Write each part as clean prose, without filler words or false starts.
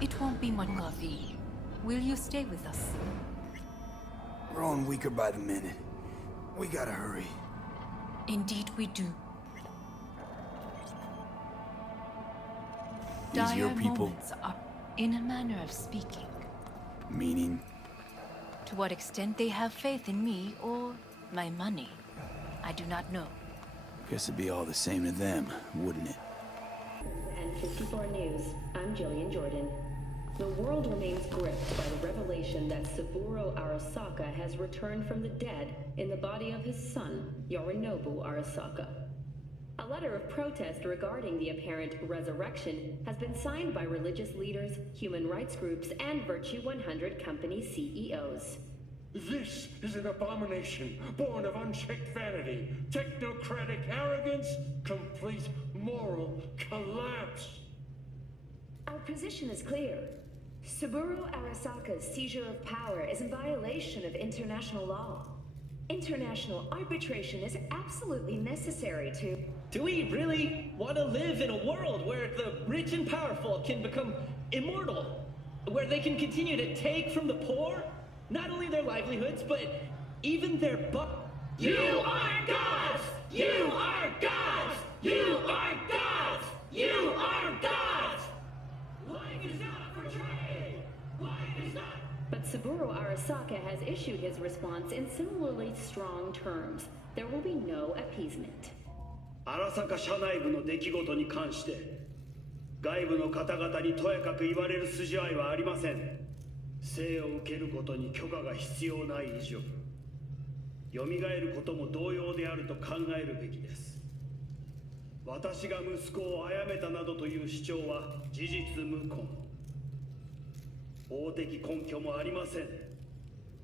It won't be much coffee. Will you stay with us? Growing weaker by the minute. We gotta hurry. Indeed we do. These your Dire people? moments are, in a manner of speaking. Meaning? To what extent they have faith in me or my money, I do not know. Guess it'd be all the same to them, wouldn't it? And 54 News, I'm Jillian Jordan. The world remains gripped by the revelation that Saburo Arasaka has returned from the dead in the body of his son, Yorinobu Arasaka. A letter of protest regarding the apparent resurrection has been signed by religious leaders, human rights groups, and Virtue 100 company CEOs. This is an abomination born of unchecked vanity, technocratic arrogance, complete moral collapse. Our position is clear. Saburo Arasaka's seizure of power is in violation of international law. International arbitration is absolutely necessary to... Do we really want to live in a world where the rich and powerful can become immortal? Where they can continue to take from the poor? Not only their livelihoods, but even their You are gods! You are gods! You are gods! You are gods! Life is not for trade! Life is not... But Saburo Arasaka has issued his response in similarly strong terms. There will be no appeasement. 荒坂社内部の出来事に関して外部の方々にとやかく言われる筋合いはありません。生を受けることに許可が必要ない以上蘇ることも同様であると考えるべきです。私が息子を殺めたなどという主張は事実無根。法的根拠もありません。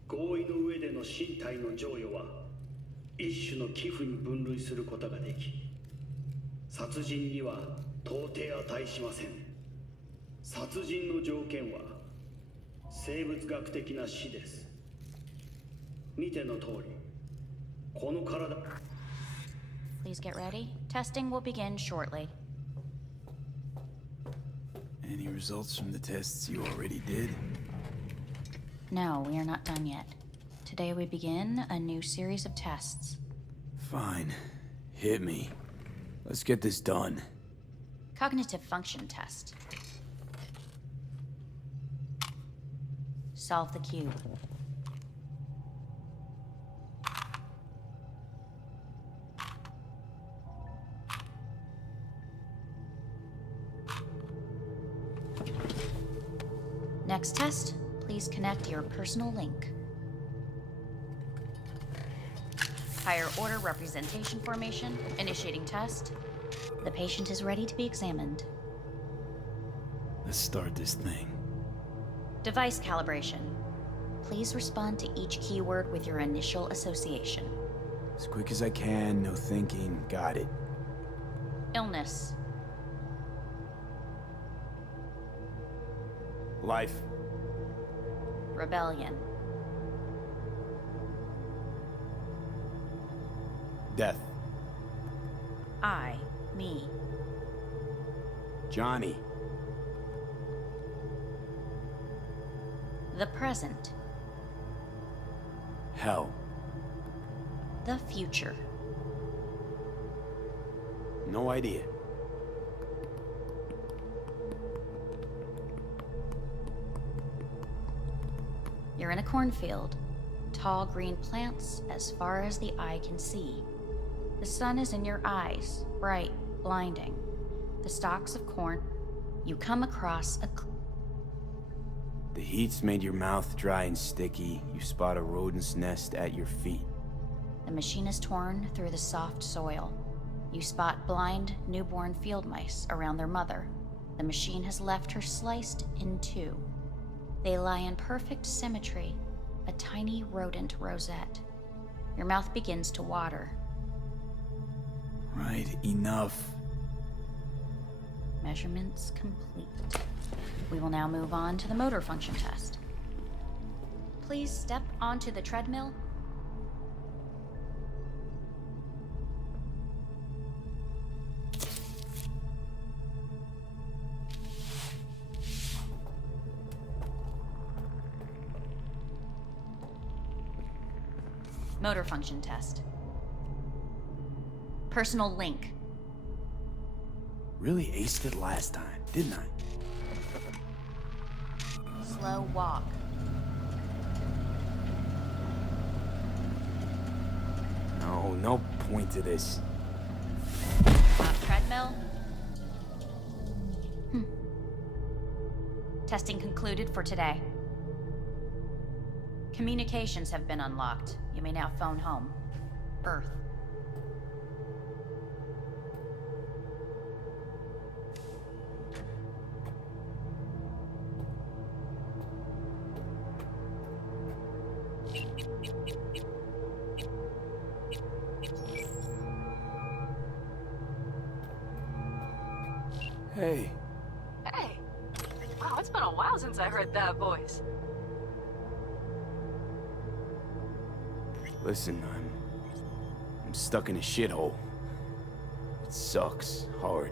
合意の上での身体の贈与は一種の寄付に分類することができ殺人には到底値しません。殺人の条件は生物学的な死です。見ての通り、この体。Please get ready. Testing will begin shortly. Any results from the tests you already did? No, we are not done yet. Today we begin a new series of tests. Fine. Hit me. Let's get this done. Cognitive function test. Solve the cube. Next test, please connect your personal link. Higher order representation formation, initiating test. The patient is ready to be examined. Let's start this thing. Device calibration. Please respond to each keyword with your initial association. As quick as I can, no thinking. Got it. Illness. Life. Rebellion. Death. I, me. Johnny. The present. Hell. The future. No idea. You're in a cornfield. Tall green plants as far as the eye can see. The sun is in your eyes, bright, blinding. The stalks of corn. You come across a... The heat's made your mouth dry and sticky. You spot a rodent's nest at your feet. The machine is torn through the soft soil. You spot blind, newborn field mice around their mother. The machine has left her sliced in two. They lie in perfect symmetry, a tiny rodent rosette. Your mouth begins to water. Right, enough. Measurements complete. We will now move on to the motor function test. Please step onto the treadmill. Motor function test. Personal link. Really aced it last time, didn't I? Slow walk. No point to this. Treadmill. Testing concluded for today. Communications have been unlocked. You may now phone home. Earth. Hey. Hey. Wow, it's been a while since I heard that voice. Listen, I'm stuck in a shithole. It sucks hard.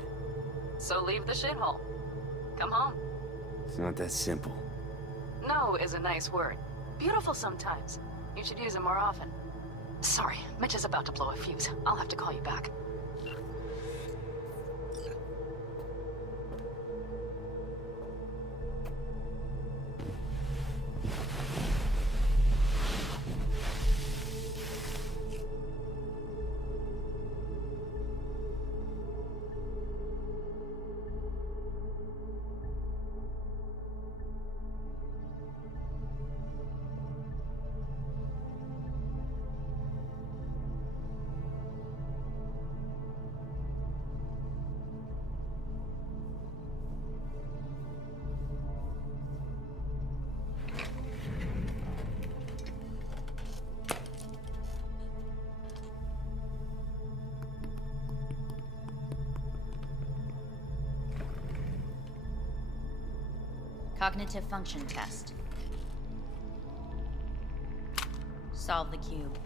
So leave the shithole. Come home. It's not that simple. No is a nice word. Beautiful sometimes. You should use it more often. Sorry, Mitch is about to blow a fuse. I'll have to call you back. Cognitive function test. Solve the cube.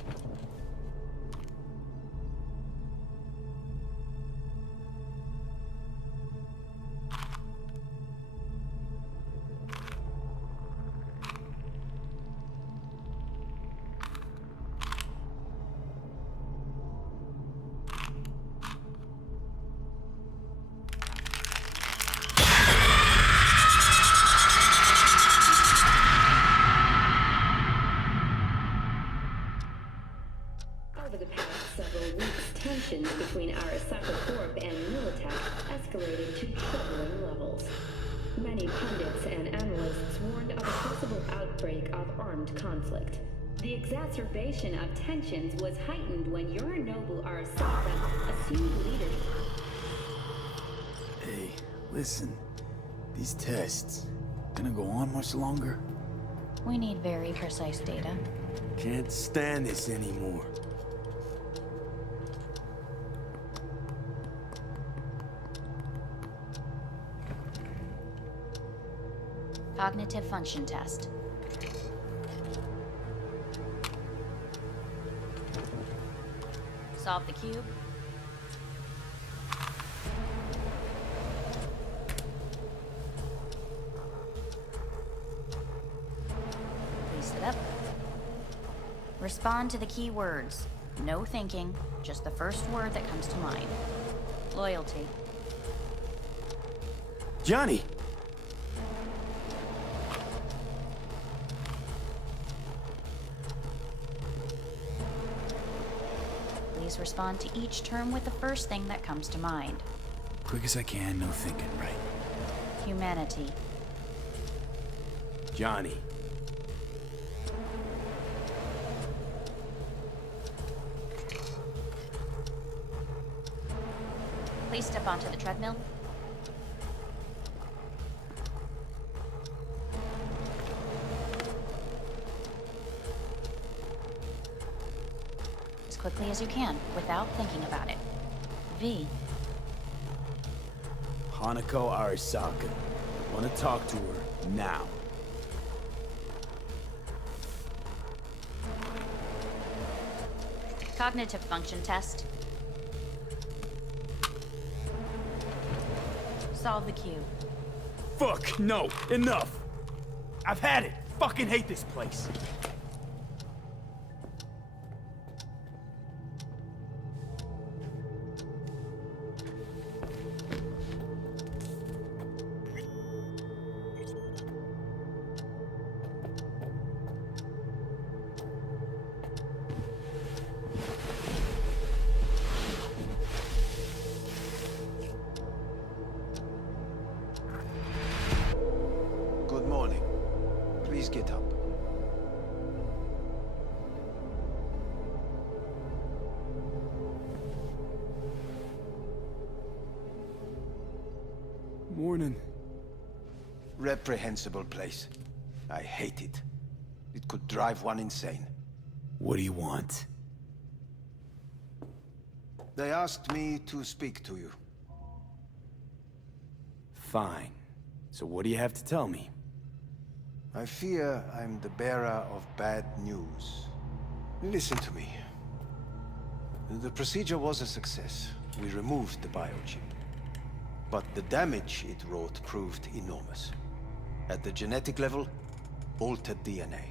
Over the past several weeks, tensions between Arasaka Corp and Militech escalated to troubling levels. Many pundits and analysts warned of a possible outbreak of armed conflict. The exacerbation of tensions was heightened when Yorinobu Arasaka assumed leadership. Hey, listen. These tests, gonna go on much longer? We need very precise data. Can't stand this anymore. Cognitive function test. Solve the cube. Please sit up. Respond to the key words. No thinking, just the first word that comes to mind. Loyalty. Johnny! Please respond to each term with the first thing that comes to mind. Quick as I can, no thinking, right? Humanity. Johnny. Please step onto the treadmill. As quickly as you can, without thinking about it. V. Hanako Arasaka. Want to talk to her now. Cognitive function test. Solve the cube. Fuck, no, enough! I've had it. Fucking hate this place. Please get up. Morning. Reprehensible place. I hate it. It could drive one insane. What do you want? They asked me to speak to you. Fine. So what do you have to tell me? I fear I'm the bearer of bad news. Listen to me. The procedure was a success. We removed the biochip. But the damage it wrought proved enormous. At the genetic level, altered DNA.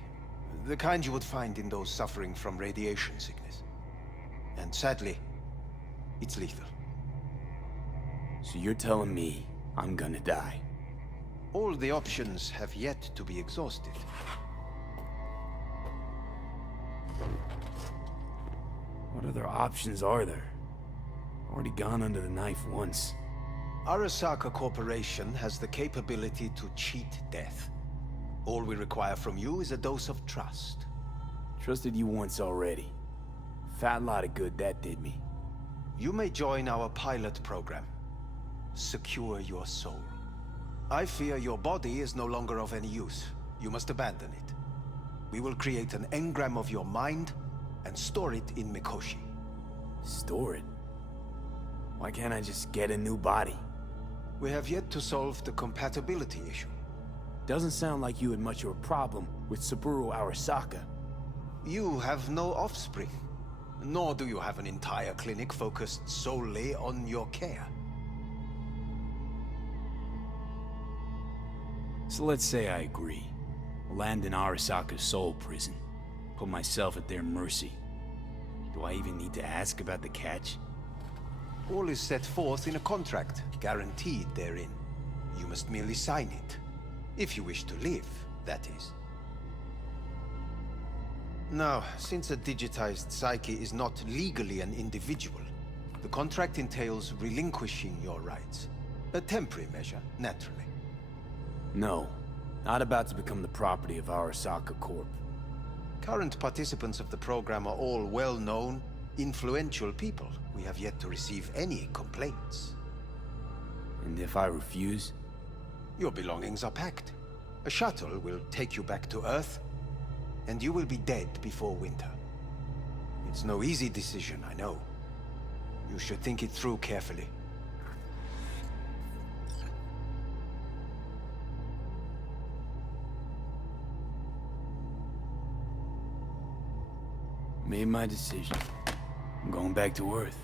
The kind you would find in those suffering from radiation sickness. And sadly, it's lethal. So you're telling me I'm gonna die? All the options have yet to be exhausted. What other options are there? Already gone under the knife once. Arasaka Corporation has the capability to cheat death. All we require from you is a dose of trust. Trusted you once already. Fat lot of good that did me. You may join our pilot program. Secure your soul. I fear your body is no longer of any use. You must abandon it. We will create an engram of your mind and store it in Mikoshi. Store it? Why can't I just get a new body? We have yet to solve the compatibility issue. Doesn't sound like you had much of a problem with Saburo Arasaka. You have no offspring, nor do you have an entire clinic focused solely on your care. So let's say I agree. Land in Arasaka's soul prison. Put myself at their mercy. Do I even need to ask about the catch? All is set forth in a contract, guaranteed therein. You must merely sign it. If you wish to live, that is. Now, since a digitized psyche is not legally an individual, the contract entails relinquishing your rights. A temporary measure, naturally. No. Not about to become the property of Arasaka Corp. Current participants of the program are all well-known, influential people. We have yet to receive any complaints. And if I refuse? Your belongings are packed. A shuttle will take you back to Earth, and you will be dead before winter. It's no easy decision, I know. You should think it through carefully. Made my decision. I'm going back to Earth.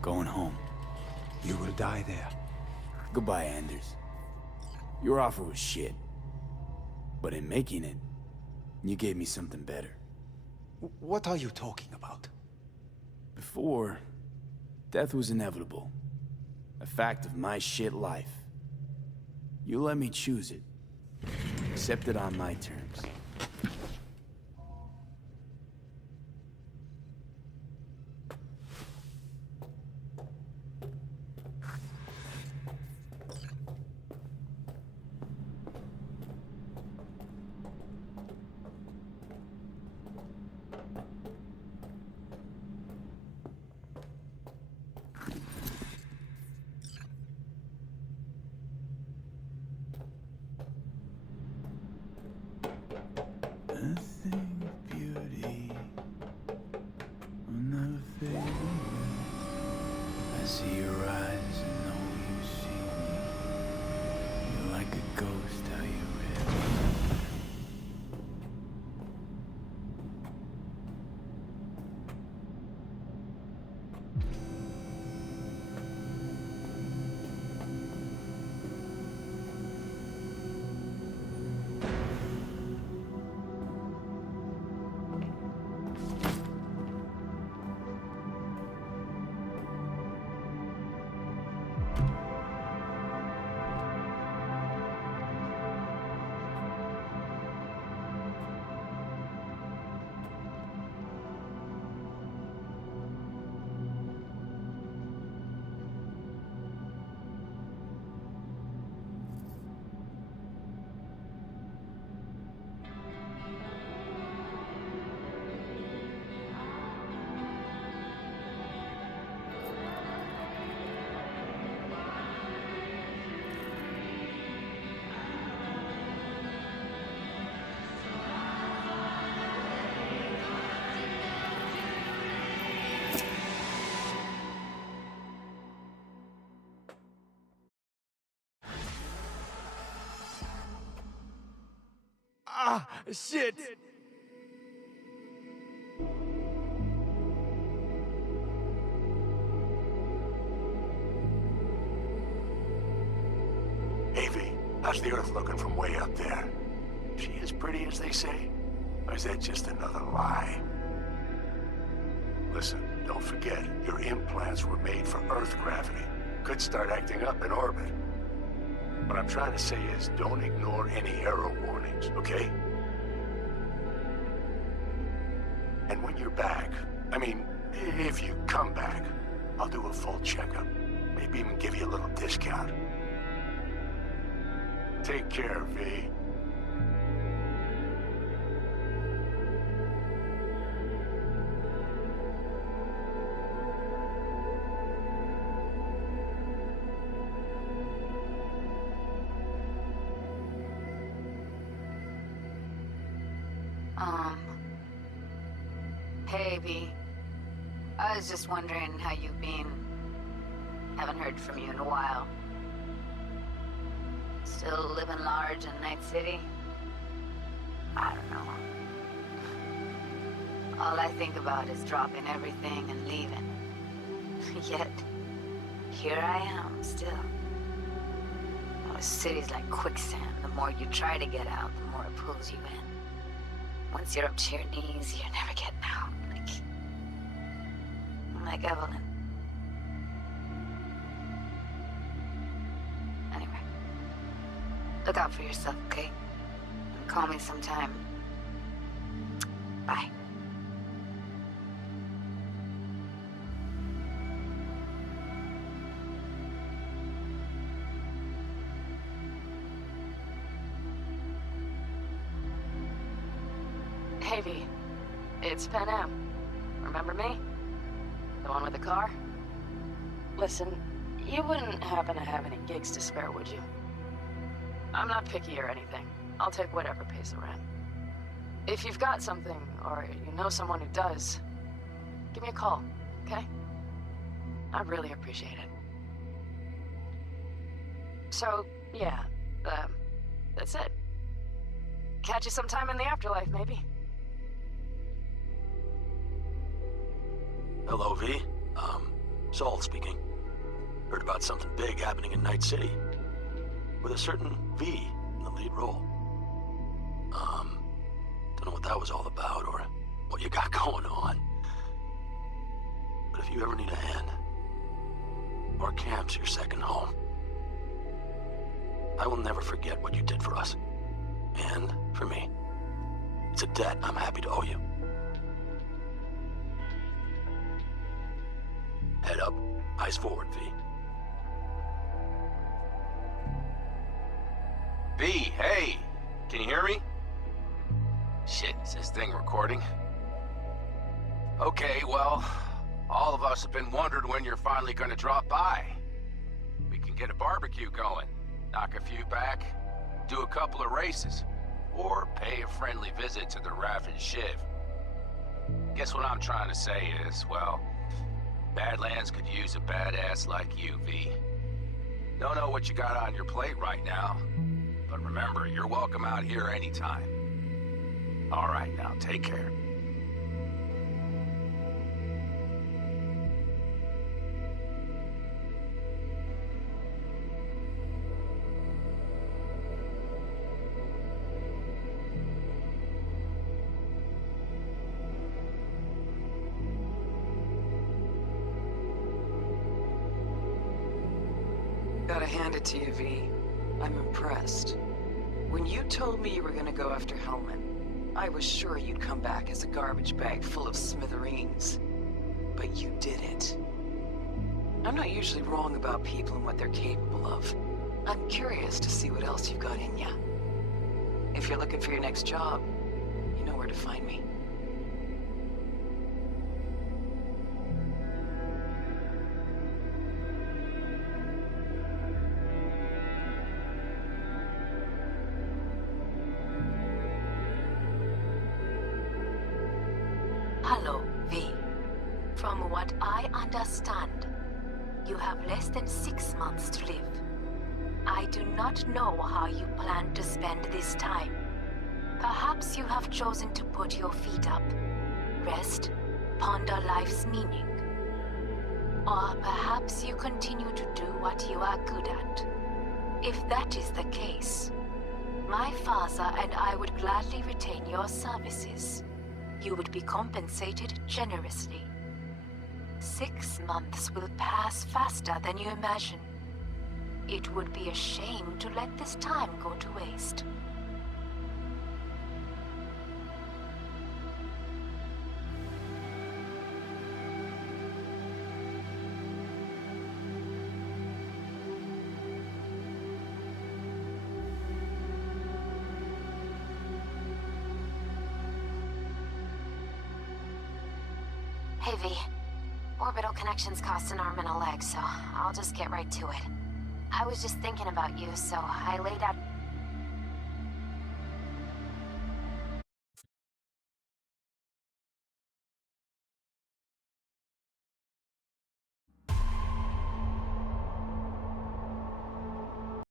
Going home. You will die there. Goodbye, Anders. Your offer was shit. But in making it, you gave me something better. What are you talking about? Before, death was inevitable. A fact of my shit life. You let me choose it. Accept it on my terms. Ah, shit! Hey, V, how's the Earth looking from way up there? She as pretty as they say? Or is that just another lie? Listen, don't forget, your implants were made for Earth gravity. Could start acting up in orbit. What I'm trying to say is, don't ignore any error warnings, okay? And when you're back, I mean, if you come back, I'll do a full checkup. Maybe even give you a little discount. Take care, V. Hey, V. I was just wondering how you've been. Haven't heard from you in a while. Still living large in Night City? I don't know. All I think about is dropping everything and leaving. Yet, here I am, still. Oh, the city's like quicksand. The more you try to get out, the more it pulls you in. Once you're up to your knees, you're never getting out. Like Evelyn. Anyway. Look out for yourself, okay? And call me sometime. Bye. Hey, V. It's Pan Am. Remember me? The one with the car? Listen, you wouldn't happen to have any gigs to spare, would you? I'm not picky or anything. I'll take whatever pays the rent. If you've got something, or you know someone who does, give me a call, okay? I'd really appreciate it. So, yeah, that's it. Catch you sometime in the afterlife, maybe. Hello, V. Saul speaking. Heard about something big happening in Night City. With a certain V in the lead role. Don't know what that was all about or what you got going on. But if you ever need a hand, our camp's your second home. I will never forget what you did for us. And for me. It's a debt I'm happy to owe you. Head up, eyes forward, V. V, hey! Can you hear me? Shit, is this thing recording? Okay, well, all of us have been wondering when you're finally gonna drop by. We can get a barbecue going, knock a few back, do a couple of races, or pay a friendly visit to the Raff and Shiv. Guess what I'm trying to say is, well, Badlands could use a badass like you, V. Don't know what you got on your plate right now, but remember, you're welcome out here anytime. All right, now, take care. Gotta hand it to you, V. I'm impressed. When you told me you were gonna go after Hellman, I was sure you'd come back as a garbage bag full of smithereens. But you didn't. I'm not usually wrong about people and what they're capable of. I'm curious to see what else you've got in ya. If you're looking for your next job, you know where to find me. Hello, V. From what I understand, you have less than 6 months to live. I do not know how you plan to spend this time. Perhaps you have chosen to put your feet up, rest, ponder life's meaning. Or perhaps you continue to do what you are good at. If that is the case, my father and I would gladly retain your services. You would be compensated generously. 6 months will pass faster than you imagine. It would be a shame to let this time go to waste. Hey V, orbital connections cost an arm and a leg, so I'll just get right to it. I was just thinking about you, so I laid out